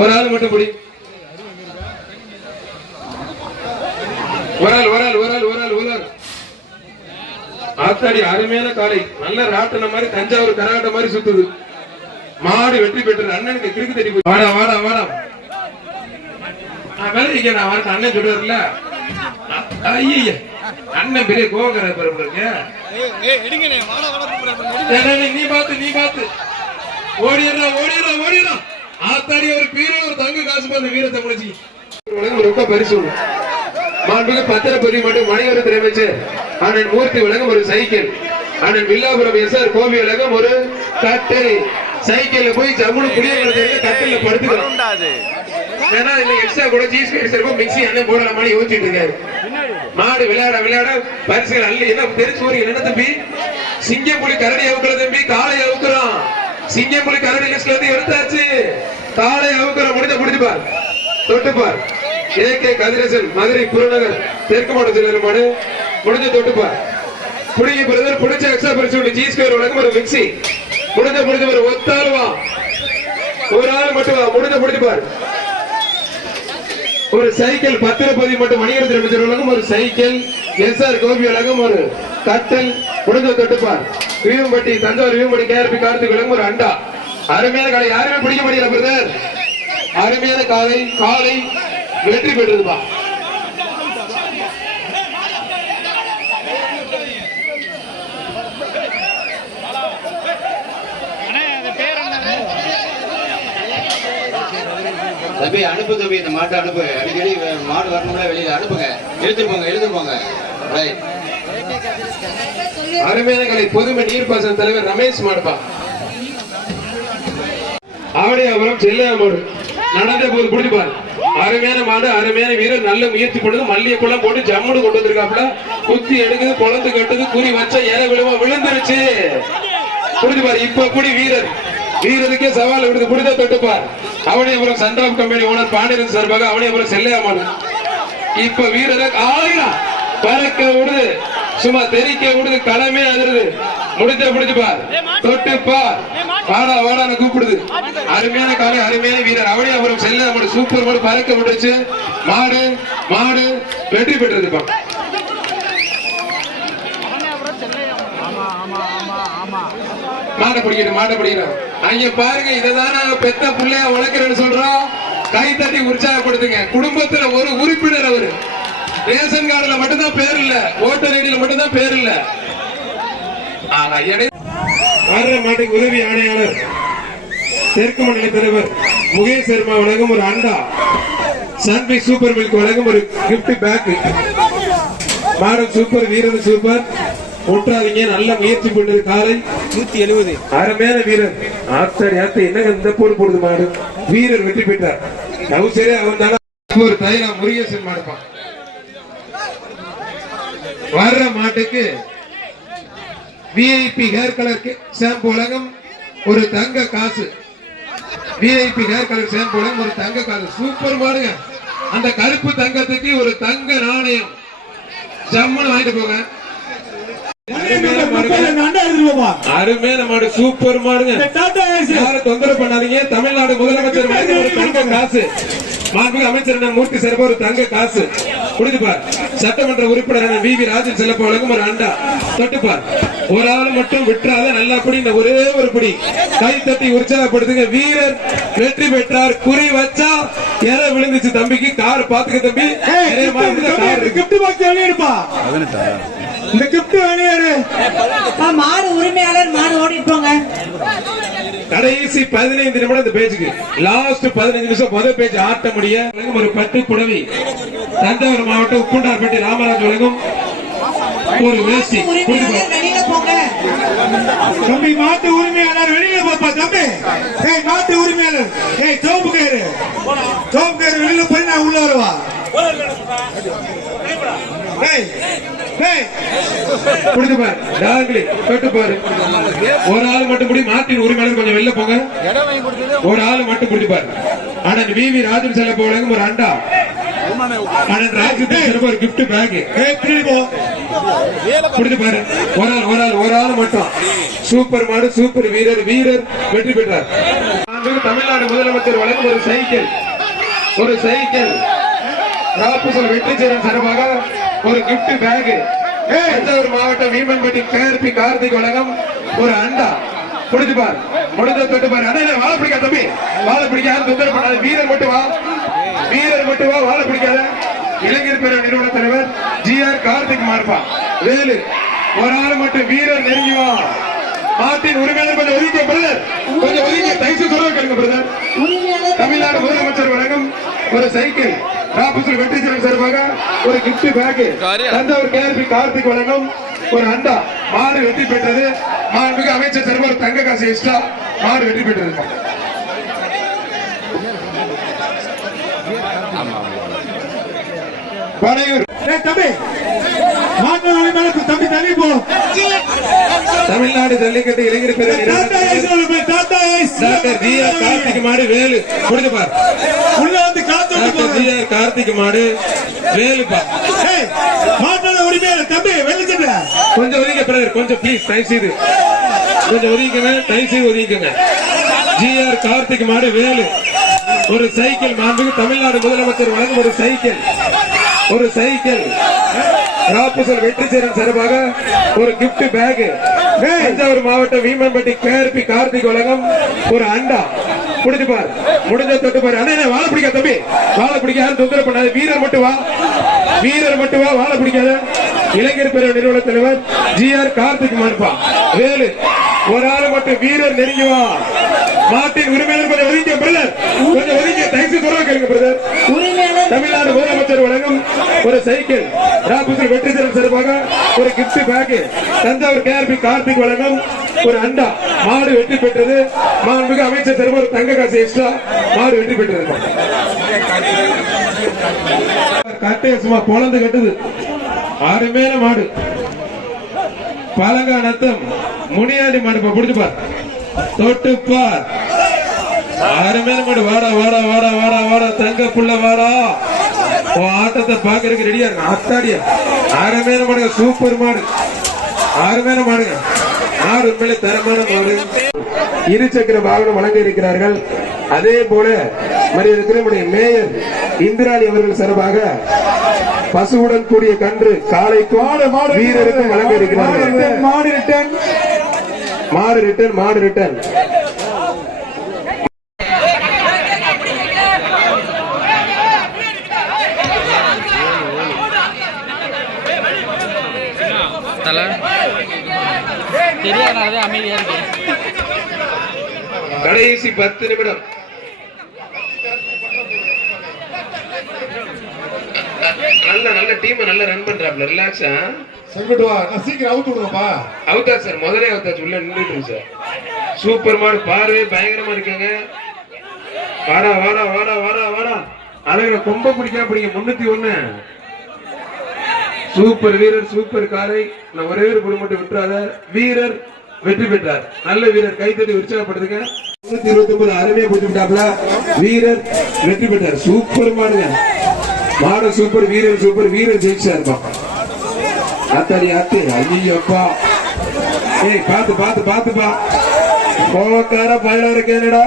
ஒரு ஆள் மட்டும் பிடி. ஒரு ஆள் ஒரு ஆள் ஒரு ஆள் ஒரு ஆள் ஒரு ஆள். ஆத்தாடி அருமையான காலை நல்ல ராட்டன மாதிரி தஞ்சாவூர் கரகாட்ட மாதிரி சுத்துது. மாடு வெற்றி பெற்றது. அண்ணனுக்கு கிறுக்கு தடி போய் வாடா வாடா வாடா. நான் இங்க நான் வரேன். அண்ணன் சொல்றாருல ஐய அண்ணன் பெரிய கோவங்கர பெருமைக்கு நீ பார்த்து நீ பார்த்து. ஓடிடுறா ஓடிடுறா ஓடிடுறா. ஆத்தாடி ஒரு பீரோ ஒரு தங்க காசு பார்த்து வீரத்தை முடிச்சு. ரொம்ப பரிசு உண்டு. மாண்புமிகு பத்திரப்பதிவு மற்றும் மணிவரத்துறை அமைச்சர் அண்ணன் மூர்த்தி விலகம் ஒரு சைக்கிள். அண்ணன் வில்லாபுரம் எஸ் ஆர் கோபி விலகம் ஒரு கட்டை சைக்கிள்ல போய் ஜம்முனு குடியிருக்கிறது கட்டில படுத்துக்கிறோம். ஏன்னா இல்ல எக்ஸ்ட்ரா கூட சீஸ் இருக்கும் மிக்ஸி அண்ணன் போடலாமான்னு யோசிச்சுட்டு இருக்காரு. மாடு விளையாட விளையாட பரிசுகள் அல்ல என்ன தெரிஞ்சு ஒரு என்ன தம்பி? சிங்கப்புலி கரடி அவுக்குற தம்பி காளை அவுக்குறோம் சிங்கப்புலி கருணை லிஸ்ட்ல இருந்து எடுத்தாச்சு. காலை அவுக்குறோம் முடிஞ்ச முடிஞ்சு தொட்டுப்பார் ஏ கே கதிரேசன் மதுரை புறநகர் தெற்கு மாவட்டத்தில் மாடு முடிஞ்ச தொட்டுப்பார் புடிங்க பிரதர் புடிச்ச எக்ஸ்ட்ரா பரிசு உண்டு. ஜி ஸ்கொயர் வழங்கும் ஒரு மிக்ஸி முடிஞ்ச முடிஞ்ச ஒரு ஒத்தாள் வா. ஒரு ஆள் மட்டும் வா. முடிஞ்ச முடிஞ்சு ஒரு சைக்கிள் பத்திரப்பதி மட்டும் வணிகர் அமைச்சர் வழங்கும் ஒரு சைக்கிள் எஸ் ஆர் கோபி வழங்கும் ஒரு கட்டல் முடிஞ்ச தொட்டுப்பார். வீம்பட்டி தஞ்சாவூர் வீம்பட்டி கேஆர்பி கார்த்திக் ஒரு அண்டா. அருமையான காலை. யாருமே பிடிக்க முடியல பிரதர். அருமையான காலை. காலை வெற்றி பெற்றதுப்பா. தம்பி அனுப்பு தம்பி இந்த மாட்டை அனுப்பு. அடிக்கடி மாடு வரணும்னா வெளியில அனுப்புங்க. எழுத்துட்டு போங்க எழுத்துட்டு போங்க. ரைட் அருமையான கலை. பொதுமை நீர்ப்பாசன தலைவர் ரமேஷ் மாடுப்பா ஆவடியாபுரம் செல்லையா மாடு நடந்த போது பிடிப்பார். அருமையான மாடு அருமையான வீரர் நல்ல முயற்சி பண்ணுது மல்லிகைப்பூலாம் போட்டு ஜம்முடு கொண்டு வந்திருக்காப்ல குத்தி எடுக்குது குளத்து கட்டுது குறி வச்சா இற விழுவா விழுந்துருச்சு. புரிஞ்சுப்பார் இப்ப கூடி வீரர். வீரருக்கே சவால் விடுது புரிதா தொட்டுப்பார். அவனியபுரம் சந்தாப் கம்பெனி ஓனர் பாண்டியன் சார்பாக அவனியபுரம் செல்லையா இப்ப வீரரை ஆயிரம் பறக்க விடுது. சும்மா தெறிக்க விடுது களமே அதிருது முடிஞ்ச முடிஞ்சு பார். தொட்டு பார். வாடா வாடான்னு கூப்பிடுது. அருமையான காலை அருமையான வீரர். அவனியாபுரம் செல்ல மாடு சூப்பர் மாடு பறக்க விட்டுருச்சு. மாடு மாடு. வெற்றி பெற்றதுப்பா மாடை பிடிக்கணும் மாடை பிடிக்கணும். அங்க பாருங்க இததான் நாங்க பெத்த புள்ளைய வளர்க்கிறேன்னு சொல்றோம். கை தட்டி உற்சாகப்படுத்துங்க. குடும்பத்துல ஒரு உறுப்பினர் அவரு. ரேஷன் கார்டுல மட்டும்தான் பேர் இல்ல ஓட்டர் ஐடியில மட்டும்தான் பேர் இல்ல வர்ற மாட்டுக்கு உதவி ஆணையாளர் தெற்கு மண்டல தலைவர் முகேஷ் சர்மா வழங்கும் ஒரு அண்டா. சன்பி சூப்பர் மில்க் வழங்கும் ஒரு gift பேக் மாடம் சூப்பர் வீரன் சூப்பர். ஒட்டாதீங்க நல்ல முயற்சி பண்ணது காலை. நூத்தி எழுபது. அருமையான வீரர் ஆத்தாடி ஆத்த என்னங்க இந்த போடு போடுது மாடு. வீரர் வெற்றி பெற்றார். நவுசரே அவன் தானே ஒரு தைலா முருகேசன் மாடுப்பான் வர்ற மாட்டுக்கு விஐபி ஹேர் கலர் ஷாம்பு உலகம் ஒரு தங்க காசு. விஐபி ஹேர் கலர் ஷாம்பு உலகம் ஒரு தங்க காசு. சூப்பர் மாடுங்க அந்த கருப்பு தங்கத்துக்கு ஒரு தங்க நாணயம். ஜம்முன்னு வாங்கிட்டு போங்க. அருமையான மாடு சூப்பர் மாடுங்க. யாரும் தொந்தரவு பண்ணாதீங்க. தமிழ்நாடு முதலமைச்சர் வழங்கிய ஒரு தங்க காசு. மாண்புமிகு அமைச்சர் அண்ணன் மூர்த்தி சிறப்பு ஒரு தங்க காசு. குடிதுப்பார் சட்டமன்ற உறுப்பினர் வி வி ராஜன் செல்லப்ப வழங்கும் ஒரு அண்டா. தொட்டுப்பார் ஒரு ஆள் மட்டும் விட்டுறாத நல்லா படி இந்த ஒரே ஒரு படி கை தட்டி உற்சாகப்படுத்துங்க. வீரர் வெற்றி பெற்றார். குறி வச்சா எதை விழுந்துச்சு தம்பிக்கு. கார் பாத்துக்க தம்பி. இந்த கிஃப்ட் வெளியேறு ஆ, மாடு உரிமையாளர் மாடு ஓடிட்டு போங்க. கடைசி பதினைந்து நிமிடம் இந்த பேஜுக்கு லாஸ்ட் பதினைஞ்சு நிமிஷம் முதல் பேஜ் ஆட்ட முடிய. ஒரு பட்டு புடவை. தஞ்சாவூர் மாவட்டம் உப்புண்டார்பட்டி ராமராஜ் வழங்கும் ஒரு வேஷ்டி. தம்பி மாட்டு உரிமையாளர் வெளியில போப்பா தம்பி. ஏய் மாட்டு உரிமையாளர். ஏய் சோப்பு கயிறு. சோப்பு கயிறு வெளியில போய் நான் உள்ள வருவா. ஏய் புடிச்சு பாரு. டார்க்லி தொட்டு பாரு. ஒரு ஆள் மட்டும் பிடி மாட்டின் உரிமையாளர் கொஞ்சம் வெளில போங்க. ஒரு ஆள் மட்டும் பிடிச்சு பாரு. அண்ணன் வி வி ராஜன் செல்ல போலங்கும் ஒரு அண்டா. அண்ணன் ராஜு ஒரு gift பேக் பிடிச்சு பாரு. ஒரு ஆள் ஒரு ஆள் ஒரு ஆள் மட்டும். சூப்பர் மாடு சூப்பர் வீரர் வீரர் வெற்றி பெற்றார். தமிழ்நாடு முதலமைச்சர் வழங்கும் ஒரு சைக்கிள். ஒரு சைக்கிள். ராப்புசல் வெற்றிச்சேரன் சார்பாக ஒரு gift பேக் தஞ்சாவூர் மாவட்டம் வீமன்பட்டி கேஆர்பி கார்த்திக் வழங்கும் ஒரு அண்டா. புடிச்சு பார். முடிஞ்ச தொட்டு பாரு. அண்ணா வாழை பிடிக்காத தம்பி. வாழை பிடிக்காத தொந்தரவு பண்ணாத. வீரர் மட்டும் வா. வீரர் மட்டும் வா. வாழை பிடிக்காத. இளைஞர் பேரவை நிறுவன தலைவர் ஜி ஆர் கார்த்திக் மார்பா. வேலு ஒரு ஆள் மட்டும் வீரர் நெருங்கி வா. மாட்டின் உரிமையாளர் கொஞ்சம் ஒதுங்க பிரதர் கொஞ்சம் ஒதுங்க தயவு சொல்ல கேளுங்க பிரதர் தமிழ்நாடு முதலமைச்சர் வழங்கும் ஒரு சைக்கிள். ராபுசூர் வெற்றி சிறன் சார்பாக ஒரு gift pack Thanjavur KRP Karthik வழங்கும் ஒரு அண்டா. மாடு வெற்றி பெற்றது. மாண்புமிகு அமைச்சர் சார்பாக ஒரு தங்க காசு எக்ஸ்ட்ரா மாடு வெற்றி பெற்றது பனையூர். ஏய் தம்பி. மாட்டு உரிமையாளர் தம்பி தள்ளி போ. தமிழ்நாடு ஜல்லிக்கட்டு இளைஞர் ஏஸ் டாக்டர் ஜி ஆர் கார்த்திக் மாடு வேலு. முடிஞ்சு பார். டாக்டர் ஜி ஆர் கார்த்திக் மாடு வேலுப்பா ஏய் மாட்டு உரிமையாளர் தம்பி வெளிச்சிட்ட கொஞ்சம் ஒதுங்க பிரதர் கொஞ்சம் ப்ளீஸ் தயவு செய்து கொஞ்சம் ஒதுங்கிக்கங்க தயவு செய்து ஒதுங்கிக்கங்க ஜிஆர் கார்த்திக் மாடு வேலு. ஒரு சைக்கிள் மாண்புக்கு தமிழ்நாடு முதலமைச்சர் வழங்கும் ஒரு சைக்கிள். ஒரு சைக்கிள். ராப்புசல் வெற்றிச்சேரன் சார்பாக ஒரு gift பேக் தஞ்சாவூர் மாவட்டம் வீமன்பட்டி கேஆர்பி கார்த்திக் வழங்கும் ஒரு அண்டா. முடிஞ்சு பார் முடிஞ்ச தொட்டு பாரு அண்ணா வாழை பிடிக்காத தம்பி. வாழை பிடிக்க யாரும் தொந்தரவு பண்ணாத. வீரர் மட்டும் வா. வீரர் மட்டும் வா. வாழை பிடிக்காத. இளைஞர் பேரவை நிறுவன தலைவர் ஜி ஆர் கார்த்திக் மார்பா வேலு ஒரு ஆள் மட்டும் வீரர் நெருங்கி வா. மாட்டின் உரிமையாளர் கொஞ்சம் ஒதுங்க பிரதர். கொஞ்சம் ஒதுங்க தயவு சொல்ல கேளுங்க பிரதர். தமிழ்நாடு முதலமைச்சர் அமைச்சர் வழங்கும் ஒரு சைக்கிள். ராபுசல் வெற்றி தினம் சார்பாக ஒரு gift pack Thanjavur KRP Karthik வழங்கும் ஒரு அண்டா. மாடு வெற்றி பெற்றது. மாண்புமிகு அமைச்சர் சார்பாக ஒரு தங்க காசு எக்ஸ்ட்ரா மாடு வெற்றி பெற்றது கட்டைய சும்மா குழந்தை கட்டுது. அருமையான மாடு. பழங்கா நத்தம். முனியாண்டி மாடு இப்ப தொட்டுப்பார் பார். தொட்டு மாடு வாடா வாடா வாடா வாடா வாடா. தங்க புள்ள வாடா. ஆட்டத்தை பாக்குறதுக்கு ரெடியா இருக்கு? அத்தாடியா? அருமையான மாடுங்க சூப்பர் மாடு. அருமையான மாடுங்க. மாடு உண்மையிலே தரமான மாடு. இருசக்கர வாகனம் வழங்க இருக்கிறார்கள். அதே போல மரியாதை மேயர் இந்திராணி அவர்கள் சார்பாக பசுவுடன் கூடிய கன்று காளைக்கும் வீரருக்கும் வழங்க இருக்கிறார்கள். மாடு ரிட்டர்ன் மாடு ரிட்டர்ன் மாடு ரிட்டர்ன் தலை தெரியாதனாலதான் அமைதியா இருக்கேன். கடைசி பத்து நிமிடம். நல்ல நல்ல டீம் நல்ல ரன் பண்றாப்ல. ரிலாக்ஸா செங்கிட்டு வா. நான் சீக்கிரம் அவுத்து விடுங்கப்பா அவுத்தா சார் முதலே அவுத்தாச்சு உள்ள நின்றுட்டு இருக்கு சார் சூப்பர் மாடு பார்வை பயங்கரமா இருக்குங்க. வாடா வாடா வாடா வாடா வாடா. அழகுல கொம்ப பிடிக்காம பிடிங்க. முன்னூத்தி ஒண்ணு. சூப்பர் வீரர் சூப்பர் காரை. நான் ஒரே ஒரு குழு மட்டும் விட்டுறாத. வீரர் வெற்றி பெற்றார். நல்ல வீரர். கைத்தட்டி உற்சாகப்படுத்துங்க. இருபத்தி ஒன்பது அருமையா பிடிச்சு விட்டாப்ல வீரர் வெற்றி பெற்றார். சூப்பர் மாடுங்க. மாடு சூப்பர் வீரர் சூப்பர். வீரர் ஜெயிச்சா இருப்பான் அத்தாடி அத்து. ஐயப்பா. ஏய் பாத்து பாத்து பாத்துப்பா கோவக்கார பயில இருக்கேனடா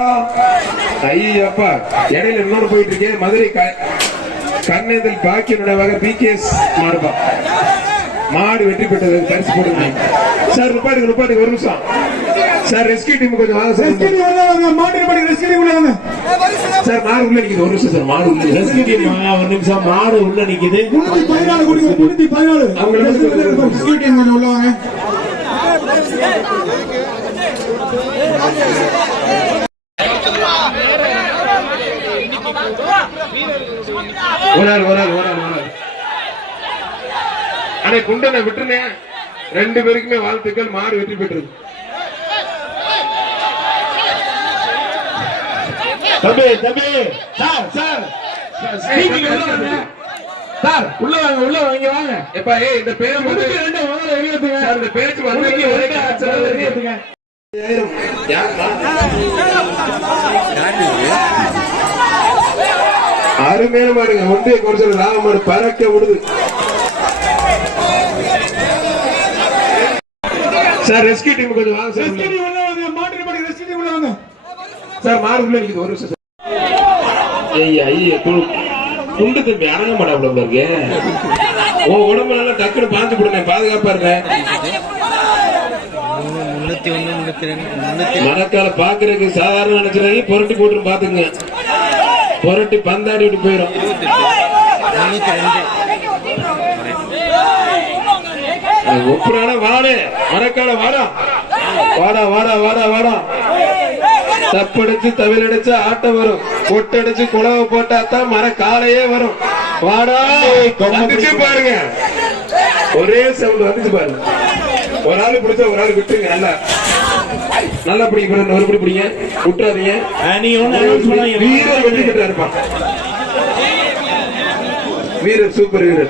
ஐயப்பா. இடையில இன்னொரு போயிட்டு இருக்கேன் மதுரை க- கண்ணேந்தல் பாக்கியனுடைய வகை பிகேஎஸ் மாடுப்பா மாடு வெற்றி பெற்றது. பரிசு போடுங்க சார் நுப்பாட்டுக்கு நுப்பாட்டுக்கு ஒரு நிமிஷம். சார் ரெஸ்கியூ டீம் கொஞ்சம் வாங்க சார். ரெஸ்கிரி உள்ள வாங்க மாட்டு படி ரெஸ்கிரி உள்ள வாங்க. சார் மாடு உள்ள நிக்குது. ஒரு நிமிஷம் சார். மாடு உள்ள ரெஸ்கியூ ஒரு நிமிஷம். மாடு உள்ள நிக்குது. முன்னூத்தி பதினாலு குடிங்க முன்னூத்தி பதினாலு. அவங்களுக்கு ரெஸ்கிரி டீம் கொஞ்சம் உள்ள வாங்க. ஒரு ஆள் ஒரு ஆள் ஒரு ஆள் அண்ணே குண்டனை விட்டுருனே ரெண்டு பேருக்குமே வாழ்த்துக்கள். மாடு வெற்றி பெற்றது. தம்பி தம்பி. Sir sir. வாங்க. சார் உள்ள வாங்க உள்ள வாங்க வாங்க. எப்பா ஏய் இந்த பேர் வந்து ரெண்டு முதல்ல வெளியேத்துங்க சார் இந்த பேச்சு வந்து ஒரே காய்ச்சல் வெளியேத்துங்க யாருமா அருமையான மாடுங்க ஒன்றிய குறைச்சல் ராமமாடு பறக்க விடுது. சார் ரெஸ்கியூ டீம் கொஞ்சம் வாங்க சார். உள்ள. ரெஸ்கிரி உள்ள வாங்க மாட்டு ரெஸ்கிரி உள்ள வாங்க. சார் மாடு உள்ள நிக்குது ஒரு நிமிஷம் சார். ஐயா ஐயா கு- குண்டு தம்பி அடங்க மாட்டாப்ல இருக்கு. உன் உடம்பு நல்லா டக்குன்னு பார்த்து கொடுங்க பாதுகாப்பா இருக்க. முன்னூத்தி ஒண்ணு முன்னூத்தி ரெண்டு முன்னூத்தி மரக்கால பாக்குறதுக்கு சாதாரண நினைச்சிடாங்க புரட்டி போட்டு பாத்துங்க புரட்டி பந்தாடி விட்டு போயிடும் ஒப்புறான? வாடு. மரக்கால வாடா. வாடா வாடா வாடா வாடா. தப்படிச்சு தவிலடிச்சு ஆட்டம் வரும். கொட்டடிச்சு குழவை போட்டா தான் மர காலையே வரும். வாடா. வந்துச்சு பாருங்க. ஒரே சவுண்ட் வந்துச்சு பாருங்க. ஒரு ஆள் பிடிச்சா ஒரு ஆள் விட்டுருங்க நல்லா. நல்லா பிடிக்க ஒரு பிடி பிடிங்க? விட்டுறாதீங்க நீ ஒண்ணு வீரர் வெற்றி பெற்றாருப்பா. வீரர் சூப்பர் வீரர்.